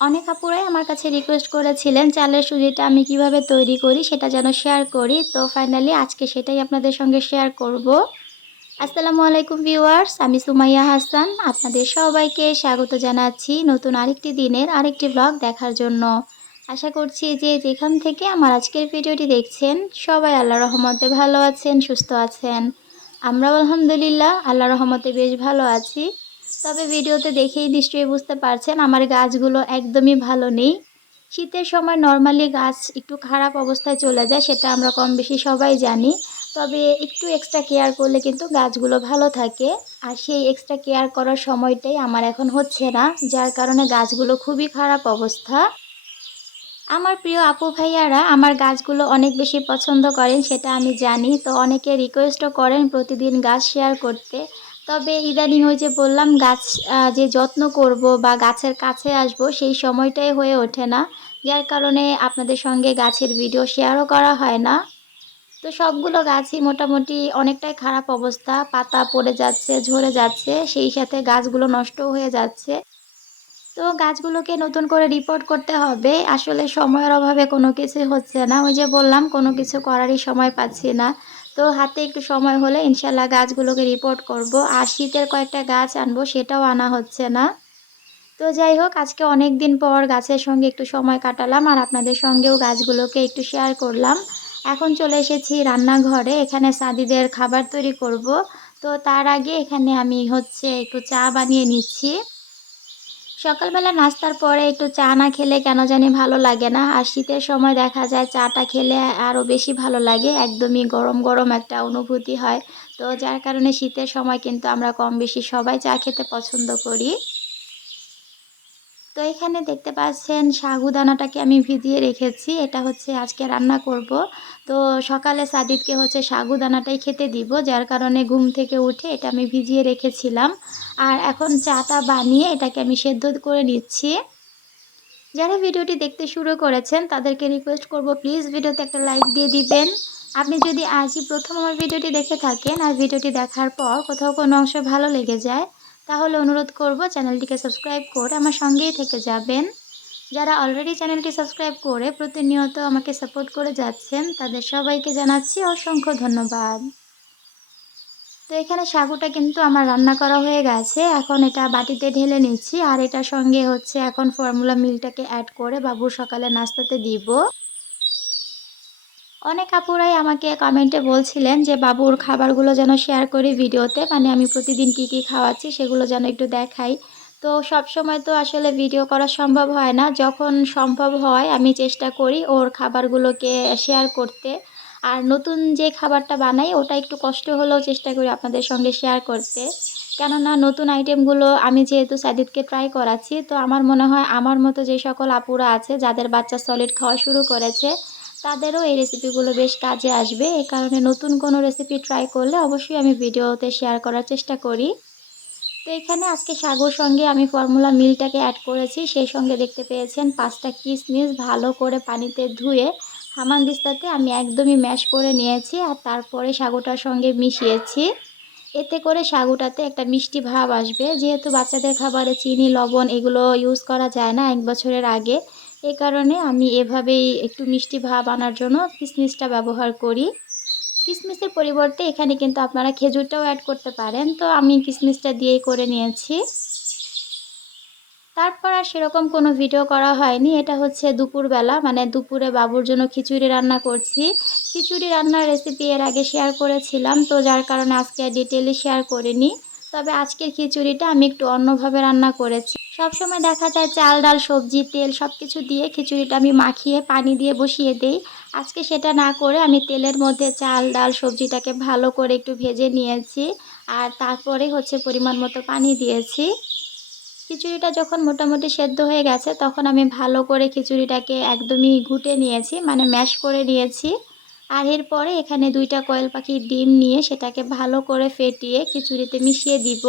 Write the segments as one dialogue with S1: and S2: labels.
S1: অনেক আপুরাই আমার কাছে রিকোয়েস্ট করেছিলেন চালের সুজিটা আমি কীভাবে তৈরি করি সেটা যেন শেয়ার করি। তো ফাইনালি আজকে সেটাই আপনাদের সঙ্গে শেয়ার করব। আসসালামু আলাইকুম ভিউয়ার্স আমি সুমাইয়া হাসান। আপনাদের সবাইকে স্বাগত জানাচ্ছি নতুন আরেকটি দিনের আরেকটি ব্লগ দেখার জন্য। আশা করছি যে যেখান থেকে আমার আজকের ভিডিওটি দেখছেন, সবাই আল্লাহ রহমতে ভালো আছেন, সুস্থ আছেন। আমরাও আলহামদুলিল্লাহ, আল্লাহ রহমতে বেশ ভালো আছি। তবে ভিডিওতে দেখেই নিশ্চয়ই বুঝতে পারছেন, আমার গাছগুলো একদমই ভালো নেই। শীতের সময় নর্মালি গাছ একটু খারাপ অবস্থায় চলে যায়, সেটা আমরা কম বেশি সবাই জানি। তবে একটু এক্সট্রা কেয়ার করলে কিন্তু গাছগুলো ভালো থাকে। আর সেই এক্সট্রা কেয়ার করার সময়টাই আমার এখন হচ্ছে না, যার কারণে গাছগুলো খুবই খারাপ অবস্থা। আমার প্রিয় আপু ভাইয়ারা, আমার গাছগুলো অনেক বেশি পছন্দ করেন, সেটা আমি জানি। তো অনেকে রিকোয়েস্টও করেন প্রতিদিন গাছ শেয়ার করতে। তবে ইদানিং ওই যে বললাম গাছ যে যত্ন করব বা গাছের কাছে আসব সেই সময়টাই হয়ে ওঠে না। যার কারণে আপনাদের সঙ্গে গাছের ভিডিও শেয়ারও করা হয় না। তো সবগুলো গাছই মোটামুটি অনেকটাই খারাপ অবস্থা। পাতা পড়ে যাচ্ছে, ঝরে যাচ্ছে, সেই সাথে গাছগুলো নষ্ট হয়ে যাচ্ছে। তো গাছগুলোকে নতুন করে রিপোর্ট করতে হবে। আসলে সময়ের অভাবে কোনো কিছু হচ্ছে না। ওই যে বললাম, কোনো কিছু করারই সময় পাচ্ছি না। তো হাতে একটু সময় হলে ইনশাল্লাহ গাছগুলোকে রিপোর্ট করব। আর শীতের কয়েকটা গাছ আনব, সেটাও আনা হচ্ছে না। তো যাই হোক, আজকে অনেক দিন পর গাছের সঙ্গে একটু সময় কাটালাম আর আপনাদের সঙ্গেও গাছগুলোকে একটু শেয়ার করলাম। এখন চলে এসেছি রান্নাঘরে, এখানে সাদিদের খাবার তৈরি করব। তো তার আগে এখানে আমি হচ্ছে একটু চা বানিয়ে নিচ্ছি। সকালবেলা নাস্তার পরে একটু চা না খেলে কেন জানি ভালো লাগে না। আর শীতের সময় দেখা যায় চাটা খেলে আরও বেশি ভালো লাগে। একদমই গরম গরম একটা অনুভূতি হয়। তো যার কারণে শীতের সময় কিন্তু আমরা কম বেশি সবাই চা খেতে পছন্দ করি। তো এখানে দেখতে পাচ্ছেন সাগুদানাটাকে আমি ভিজিয়ে রেখেছি। এটা হচ্ছে আজকে রান্না করব। তো সকালে সাদিদকে হচ্ছে সাগুদানাটাই খেতে দিব, যার কারণে ঘুম থেকে উঠে এটা আমি ভিজিয়ে রেখেছিলাম। আর এখন চাটা বানিয়ে এটাকে আমি সেদ্ধ করে নিচ্ছি। যারা ভিডিওটি দেখতে শুরু করেছেন, তাদেরকে রিকোয়েস্ট করব প্লিজ ভিডিওতে একটা লাইক দিয়ে দিবেন। আপনি যদি আজই প্রথম আমার ভিডিওটি দেখে থাকেন আর ভিডিওটি দেখার পর কোথাও কোনো অংশ ভালো লেগে যায় তাহলে অনুরোধ করব চ্যানেলটিকে সাবস্ক্রাইব করে আমার সঙ্গেই থেকে যাবেন। যারা অলরেডি চ্যানেলটি সাবস্ক্রাইব করে প্রতিনিয়ত আমাকে সাপোর্ট করে যাচ্ছেন, তাদের সবাইকে জানাচ্ছি অসংখ্য ধন্যবাদ। তো এখানে সাগুটা কিন্তু আমার রান্না করা হয়ে গেছে। এখন এটা বাটিতে ঢেলে নিচ্ছি আর এটার সঙ্গে হচ্ছে এখন ফর্মুলা মিলটাকে অ্যাড করে বাবু সকালে নাস্তাতে দিব। অনেক আপুরাই আমাকে কমেন্টে বলছিলেন যে, বাবুর খাবারগুলো যেন শেয়ার করি ভিডিওতে মানে আমি প্রতিদিন কি কি খাওয়াচ্ছি সেগুলো যেন একটু দেখাই। তো সব সময় তো আসলে ভিডিও করা সম্ভব হয় না। যখন সম্ভব হয়, আমি চেষ্টা করি ওর খাবারগুলোকে শেয়ার করতে। আর নতুন যে খাবারটা বানাই, ওটা একটু কষ্ট হলেও চেষ্টা করি আপনাদের সঙ্গে শেয়ার করতে। কেননা নতুন আইটেমগুলো আমি যেহেতু সাদিদকে ট্রাই করাচ্ছি, তো আমার মনে হয় আমার মতো যে সকল আপুরা আছে, যাদের বাচ্চা সলিড খাওয়া শুরু করেছে তাদেরও এই রেসিপিগুলো বেশ কাজে আসবে। এ কারণে নতুন কোনো রেসিপি ট্রাই করলে অবশ্যই আমি ভিডিওতে শেয়ার করার চেষ্টা করি। তো এখানে আজকে সাগুর সঙ্গে আমি ফর্মুলা মিলটাকে অ্যাড করেছি। সেই সঙ্গে দেখতে পেয়েছেন পাঁচটা কিসমিস ভালো করে পানিতে ধুয়ে হামান দিস্তাতে আমি একদমই ম্যাশ করে নিয়েছি আর তারপরে সাগুটার সঙ্গে মিশিয়েছি। এতে করে সাগুটাতে একটা মিষ্টি ভাব আসবে। যেহেতু বাচ্চাদের খাবারে চিনি, লবণ এগুলো ইউজ করা যায় না এক বছরের আগে। এই কারণে আমি এভাবেই একটু মিষ্টি ভাব আনার জন্য কিসমিসটা ব্যবহার করি। কিসমিসের পরিবর্তে এখানে কিন্তু আপনারা খেজুরটাও অ্যাড করতে পারেন। তো আমি কিসমিসটা দিয়েই করে নিয়েছি। তারপর আর সেরকম কোনো ভিডিও করা হয়নি। এটা হচ্ছে দুপুরবেলা মানে দুপুরে বাবুর জন্য খিচুড়ি রান্না করছি। খিচুড়ি রান্নার রেসিপি এর আগে শেয়ার করেছিলাম। তো যার কারণে আজকে ডিটেলে শেয়ার করিনি। তবে আজকের খিচুড়িটা আমি একটু অন্যভাবে রান্না করেছি। সবসময় দেখা যায় চাল, ডাল, সবজি, তেল সব কিছু দিয়ে খিচুড়িটা আমি মাখিয়ে পানি দিয়ে বসিয়ে দিই। আজকে সেটা না করে আমি তেলের মধ্যে চাল, ডাল, সবজিটাকে ভালো করে একটু ভেজে নিয়েছি আর তারপরে হচ্ছে পরিমাণ মতো পানি দিয়েছি। খিচুড়িটা যখন মোটামুটি সেদ্ধ হয়ে গেছে তখন আমি ভালো করে খিচুড়িটাকে একদমই ঘুটে নিয়েছি মানে ম্যাশ করে নিয়েছি। আর এরপরে এখানে দুইটা কয়েল পাখির ডিম নিয়ে সেটাকে ভালো করে ফেটিয়ে খিচুড়িতে মিশিয়ে দিব।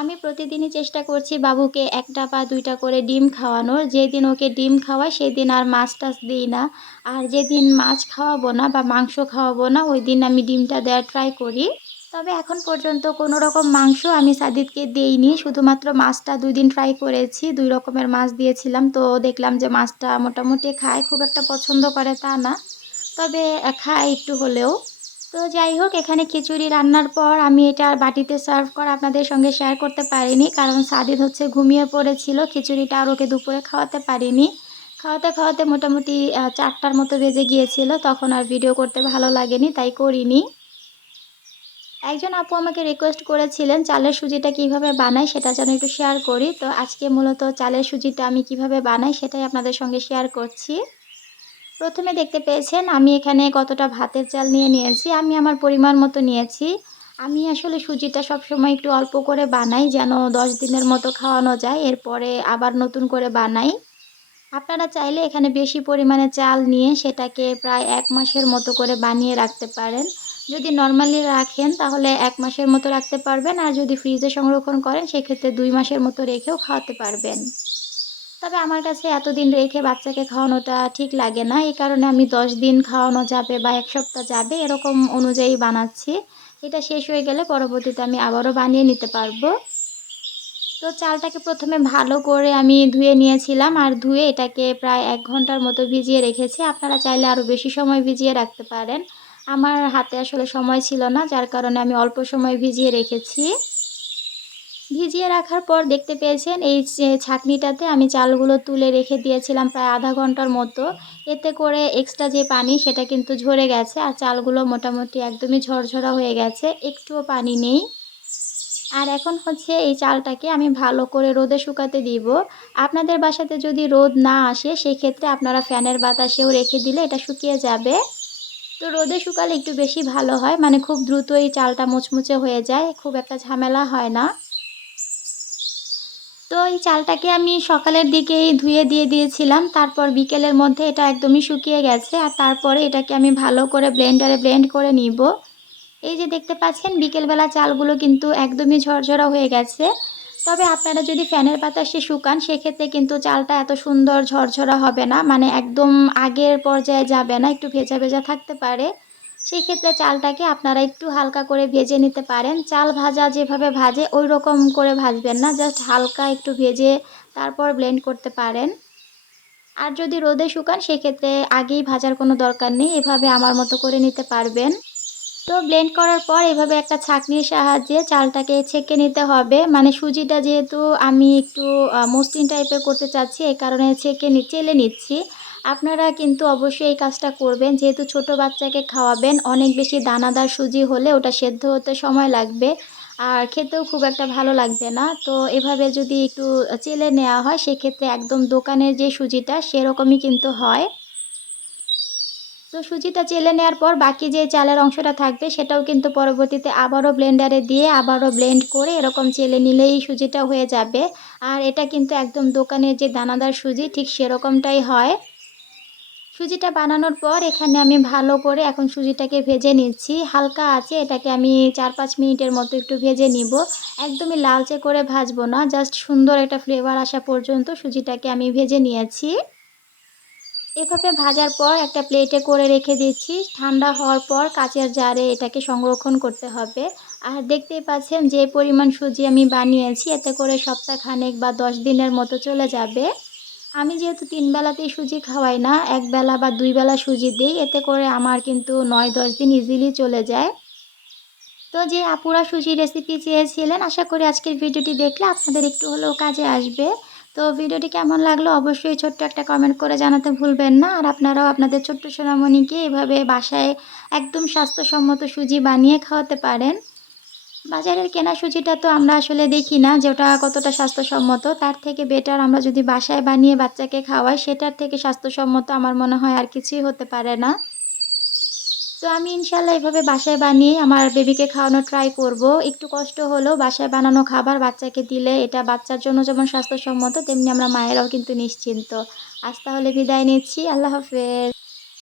S1: আমি প্রতিদিনই চেষ্টা করছি বাবুকে একটা বা দুইটা করে ডিম খাওয়ানোর। যেদিন ওকে ডিম খাওয়াই সেদিন আর মাছ টাছ দিই না। আর যেদিন মাছ খাওয়াবো না বা মাংস খাওয়াবো না, ওই দিন আমি ডিমটা দেওয়ার ট্রাই করি। তবে এখন পর্যন্ত কোনো রকম মাংস আমি সাদিদকে দেইনি। শুধুমাত্র মাছটা দুই দিন ট্রাই করেছি, দুই রকমের মাছ দিয়েছিলাম। তো দেখলাম যে মাছটা মোটামুটি খায়, খুব একটা পছন্দ করে তা না। তবে খায় একটু হলেও। তো যাই হোক, এখানে খিচুড়ি রান্নার পর আমি এটা বাটিতে সার্ভ করা আপনাদের সঙ্গে শেয়ার করতে পারিনি। কারণ সাদিদ হচ্ছে ঘুমিয়ে পড়েছিল, খিচুড়িটা আর ওকে দুপুরে খাওয়াতে পারিনি। খাওয়াতে খাওয়াতে মোটামুটি চারটার মতো বেজে গিয়েছিল, তখন আর ভিডিও করতে ভালো লাগেনি, তাই করিনি। একজন আপু আমাকে রিকোয়েস্ট করেছিলেন, চালের সুজিটা কীভাবে বানাই সেটা যেন একটু শেয়ার করি। তো আজকে মূলত চালের সুজিটা আমি কীভাবে বানাই সেটাই আপনাদের সঙ্গে শেয়ার করছি। প্রথমে দেখতে পেয়েছেন আমি এখানে কতটা ভাতের চাল নিয়ে নিয়েছি, আমি আমার পরিমাণ মতো নিয়েছি। আমি আসলে সুজিটা সবসময় একটু অল্প করে বানাই যেন দশ দিনের মতো খাওয়ানো যায়, এরপরে আবার নতুন করে বানাই। আপনারা চাইলে এখানে বেশি পরিমাণে চাল নিয়ে সেটাকে প্রায় এক মাসের মতো করে বানিয়ে রাখতে পারেন। যদি নর্মালি রাখেন তাহলে এক মাসের মতো রাখতে পারবেন, আর যদি ফ্রিজে সংরক্ষণ করেন সেক্ষেত্রে দুই মাসের মতো রেখেও খাওয়াতে পারবেন। তবে আমার কাছে এতদিন রেখে বাচ্চাকে খাওয়ানোটা ঠিক লাগে না। এই কারণে আমি দশ দিন খাওয়ানো যাবে বা এক সপ্তাহ যাবে এরকম অনুযায়ী বানাচ্ছি। এটা শেষ হয়ে গেলে পরবর্তীতে আমি আবারও বানিয়ে নিতে পারব। তো চালটাকে প্রথমে ভালো করে আমি ধুয়ে নিয়েছিলাম আর ধুয়ে এটাকে প্রায় এক ঘণ্টার মতো ভিজিয়ে রেখেছি। আপনারা চাইলে আরও বেশি সময় ভিজিয়ে রাখতে পারেন। আমার হাতে আসলে সময় ছিল না, যার কারণে আমি অল্প সময় ভিজিয়ে রেখেছি। ভিজিয়ে রাখার পর দেখতে পেয়েছেন, এই ছাকনিটাতে আমি চালগুলো তুলে রেখে দিয়েছিলাম প্রায় আধা ঘণ্টার মতো। এতে করে এক্সট্রা যে পানি সেটা কিন্তু ঝরে গেছে আর চালগুলো মোটামুটি একদমই ঝরঝরা হয়ে গেছে, একটুও পানি নেই। আর এখন হচ্ছে এই চালটাকে আমি ভালো করে রোদে শুকাতে দিব। আপনাদের বাসাতে যদি রোদ না আসে, সেক্ষেত্রে আপনারা ফ্যানের বাতাসেও রেখে দিলে এটা শুকিয়ে যাবে। তো রোদে শুকালে একটু বেশি ভালো হয় মানে খুব দ্রুত এই চালটা মুচমুচে হয়ে যায়, খুব একটা ঝামেলা হয় না। তো এই চালটাকে আমি সকালের দিকেই ধুয়ে দিয়ে দিয়েছিলাম। তারপর বিকেলের মধ্যে এটা একদমই শুকিয়ে গেছে আর তারপরে এটাকে আমি ভালো করে ব্লেন্ডারে ব্লেন্ড করে নিব। এই যে দেখতে পাচ্ছেন, বিকেলবেলা চালগুলো কিন্তু একদমই ঝরঝরা হয়ে গেছে। তবে আপনারা যদি ফ্যানের বাতাসে শুকান, সেক্ষেত্রে কিন্তু চালটা এত সুন্দর ঝরঝরা হবে না। মানে একদম আগের পর্যায়ে যাবে না, একটু ভেজা ভেজা থাকতে পারে। সেই ক্ষেত্রে চালটাকে আপনারা একটু হালকা করে ভেজে নিতে পারেন। চাল ভাজা যেভাবে ভাজে ওই রকম করে ভাজবেন না, জাস্ট হালকা একটু ভেজে তারপর ব্লেন্ড করতে পারেন। আর যদি রোদে শুকান, সেক্ষেত্রে আগেই ভাজার কোনো দরকার নেই, এভাবে আমার মতো করে নিতে পারবেন। তো ব্লেন্ড করার পর এভাবে একটা ছাঁকনির সাহায্যে চালটাকে ছেঁকে নিতে হবে। মানে সুজিটা যেহেতু আমি একটু মসৃণ টাইপের করতে চাচ্ছি এই কারণে ছেঁকে নি, চেলে নিচ্ছি। আপনারা কিন্তু অবশ্যই এই কাজটা করবেন। যেহেতু ছোট বাচ্চাকে খাওয়াবেন, অনেক বেশি দানাদার সুজি হলে ওটা সেদ্ধ হতে সময় লাগবে আর খেতেও খুব একটা ভালো লাগবে না। তো এভাবে যদি একটু চেলে নেওয়া হয়, সেক্ষেত্রে একদম দোকানের যে সুজিটা, সেরকমই কিন্তু হয়। তো সুজিটা চেলে নেওয়ার পর বাকি যে চালের অংশটা থাকবে, সেটাও কিন্তু পরবর্তীতে আবারও ব্লেন্ডারে দিয়ে আবারও ব্লেন্ড করে এরকম চেলে নিলেই সুজিটা হয়ে যাবে। আর এটা কিন্তু একদম দোকানের যে দানাদার সুজি, ঠিক সেরকমটাই হয়। সুজিটা বানানোর পর এখানে আমি ভালো করে এখন সুজিটাকে ভেজে নিচ্ছি। হালকা আছে, এটাকে আমি চার পাঁচ মিনিটের মতো একটু ভেজে নিব। একদমই লালচে করে ভাজবো না, জাস্ট সুন্দর একটা ফ্লেভার আসা পর্যন্ত সুজিটাকে আমি ভেজে নিয়েছি। এভাবে ভাজার পর একটা প্লেটে করে রেখে দিচ্ছি। ঠান্ডা হওয়ার পর কাচের জারে এটাকে সংরক্ষণ করতে হবে। আর দেখতেই পাচ্ছেন যে পরিমাণ সুজি আমি বানিয়েছি, এতে করে সপ্তাহখানেক বা দশ দিনের মতো চলে যাবে। আমি যেহেতু তিন বেলাতেই সুজি খাওয়াই না, এক বেলা বা দুই বেলা সুজি দিই, এতে করে আমার কিন্তু নয় দশ দিন ইজিলি চলে যায়। তো যে আপুরা সুজি রেসিপি চেয়েছিলেন, আশা করি আজকের ভিডিওটি দেখলে আপনাদের একটু হলেও কাজে আসবে। তো ভিডিওটি কেমন লাগল অবশ্যই ছোট্ট একটা কমেন্ট করে জানাতে ভুলবেন না। আর আপনারাও আপনাদের ছোট্ট সোনামণিকে এভাবে বাসায় একদম স্বাস্থ্যসম্মত সুজি বানিয়ে খাওয়াতে পারেন। বাজারের কেনা সুজিটা তো আমরা আসলে দেখি না যে ওটা কতটা স্বাস্থ্যসম্মত। তার থেকে বেটার আমরা যদি বাসায় বানিয়ে বাচ্চাকে খাওয়াই, সেটার থেকে স্বাস্থ্যসম্মত আমার মনে হয় আর কিছুই হতে পারে না। তো আমি ইনশাল্লাহ এভাবে বাসায় বানিয়ে আমার বেবিকে খাওয়ানো ট্রাই করব। একটু কষ্ট হলেও বাসায় বানানো খাবার বাচ্চাকে দিলে এটা বাচ্চার জন্য যেমন স্বাস্থ্যসম্মত, তেমনি আমরা মায়েরাও কিন্তু নিশ্চিন্ত। আজ তাহলে বিদায় নিচ্ছি, আল্লাহ হাফেজ।